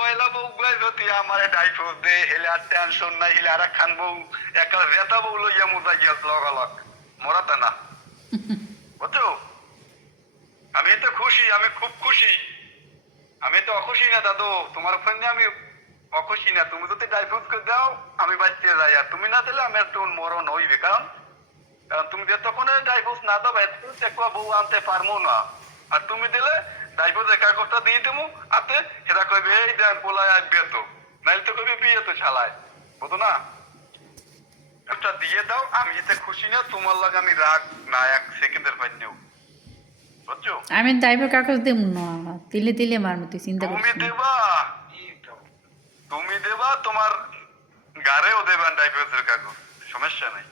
পয়লা বউ গাই যদি আমারে ডাইভোর্স দে হেলে আর টেনশন নাই হেলে আর খান বউ একটা রেতা বউ লইয়া মুদা গিয়া লগালগ মরাতে না বুঝছো আমি তো খুশি আমি খুব খুশি আমি তো অখুশি না দাদু তোমার ফোনে আমি অখুশি না তুমি যদি ডাইভোর্স করে দাও আমি বাঁচতে যাই আর তুমি না দিলে আমি একটু মরণ হইবে কারণ তুমি যতক্ষণ ডাইভোর্স না দাও একটা বউ আনতে পারবো না আর তুমি দিলে ডাইভোর্সের কাগজটা দিয়ে দেবো আতে সেটা কইবে এই দেন পোলায় আসবে তো নাইলে তো কইবে বিয়ে তো ছালায় বুঝো না ওটা দিয়ে দাও আমি এতে খুশি না তোমার লাগে আমি রাগ না এক সেকেন্ডের পাই নেও বুঝছো আমি ড্রাইভার কাগজ দেব না তিলে তিলে মারমু তুই চিন্তা করছিস তুমি দেবা তোমার গাড়েও দেবা ডাইভোর্সের কাগজ সমস্যা নাই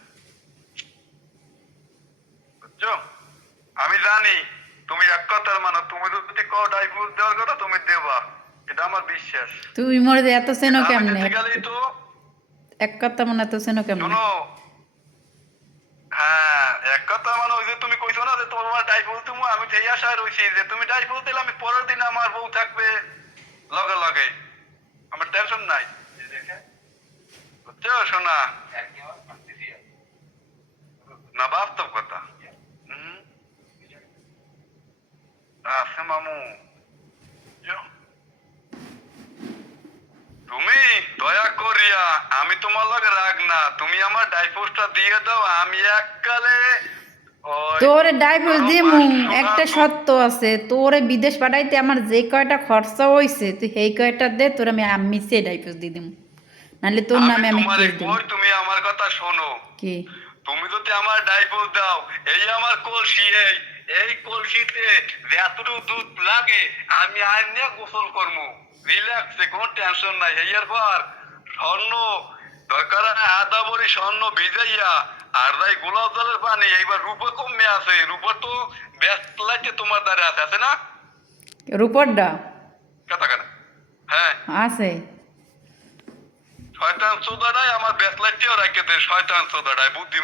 বুঝছো আমি জানি তুমি এক কথার মানো তুমি যদি কও ডাইভোর্স দেওয়ার কথা তুমি দেবা এটা আমার বিশ্বাস তুই মরে যে এত সেনো কেমনে তো এক কথা মনে এত সেনো কেমনে শোনো হ্যাঁ এক কথা মানে ওই যে তুমি কইছো না যে তোমার ডাইভোর্স তুমি আমি সেই আশায় রইছি যে তুমি ডাইভোর্স দিলে আমি পরের দিন আমার বউ থাকবে লগে লগে আমার টেনশন নাই বুঝছো শোনা না বাস্তব কথা আছে মামু তুমি দয়া করিয়া আমি তোমার লগে রাগ না তুমি আমার ডাইভোর্সটা দিয়ে দাও আমি এককালে তোরে ডাইভোর্স দিমু একটা শর্ত আছে তোরে বিদেশ পাঠাইতে আমার যে কয়টা খরচা হইছে তুই সেই কয়টা দে তোর আমি সে ডাইভোর্স দিয়ে দিমু নালে তোর নামে আমি কেস দেব তুমি আমার কথা শোনো কি তুমি যদি আমার ডাইভোর্স দাও এই আমার কলসি এই কলসিতে যতটুকু দুধ লাগে আমি আইনে গোসল করবো রিল্যাক্সে কোনো টেনশন নাই এর পর স্বর্ণ দরকার আদা বড়ি স্বর্ণ ভিজাইয়া আর যাই গোলাপ জলের পানি এইবার রূপা কমে আছে রূপা তো ব্যস্ত লাগছে তোমার দ্বারা আছে না রূপরডা কথা কেন হ্যাঁ আছে শয়তান চোদাটাই আমার ব্যস্ত লাগছেও রাখতে শয়তান চোদাটাই বুদ্ধি